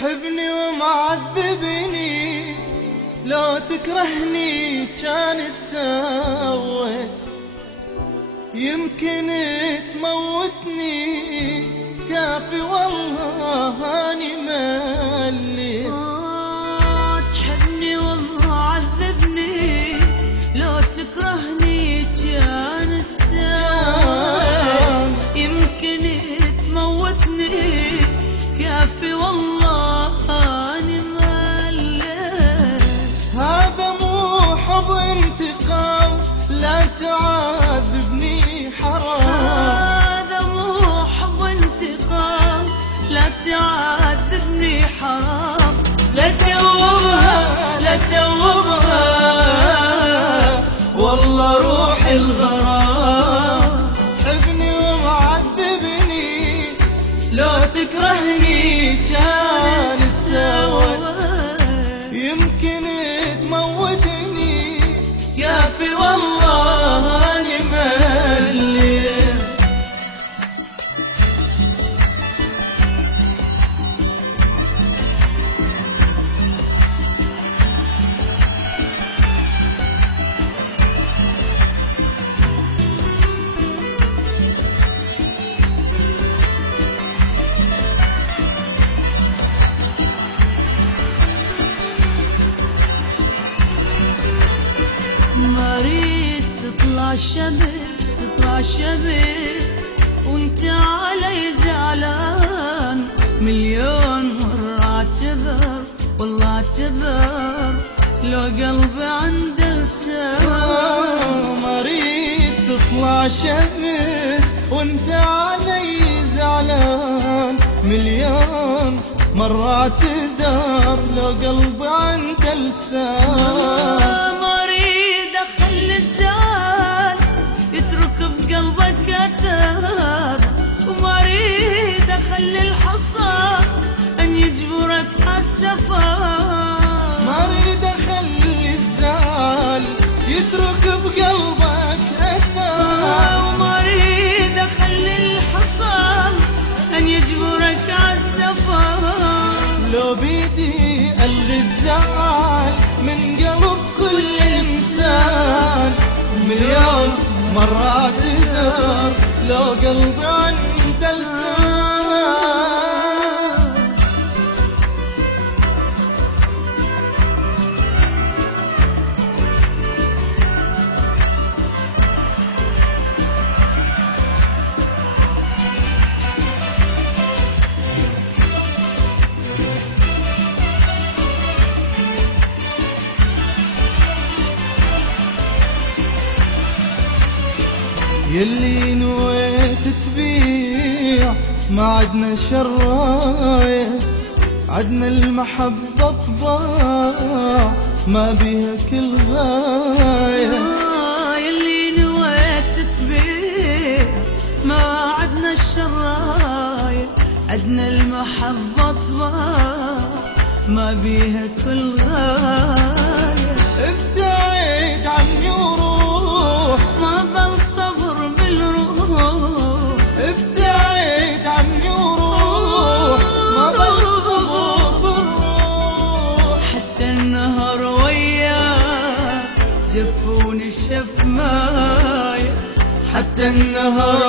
تحبني ومعذبني، لو تكرهني كان سويت، يمكن تموتني كافي والله هاني مليت. تحبني ومعذبني، لو تكرهني كان سويت، يمكن تموتني كافي والله هاني مليت. هذا مو حب انتقام، لا تعذبني حرام. هذا مو حب انتقام، لا تعذبني حرام. لا توبها لا توبها والله روح الغرام. تحبني ومعذبني، لو تكرهني كان السواد، يمكن تموتني كافي والله اني مليت. ما اريد تطلع شمس، تطلع شمس وانت علي زعلان. مليون مرة اعتذر والله اعتذر، لو قلبي عنده لسان. ما اريد تطلع شمس وانت علي زعلان. مليون مرة اعتذر، لو قلبي عنده لسان. ما اريد اخلي الزعل يترك بقلبك اثر، وما اريد اخلي الحصى ان يجبرك عالسفر. ما اريد اخلي الزعل يترك بقلبك اثر، وما اريد اخلي الحصى ان يجبرك عالسفر. لو بيدي الغي الزعل من قلب كل انسان. مليون مرة اعتذر، لو قلبي عنده لسان. يلي نويت تبيع ما عدنا شراية، عدنا المحبة طباع ما بيها كل غاية. يلي نويت تبيع ما عدنا الشراية، عدنا المحبة طباع ما بيها كل غاية. ابتعد عني وروح، ما ظل صبر بالروح. ابتعد عني وروح، ما ظل صبر بالروح. حتى النهر وياك جفوني الشفماية، حتى النهار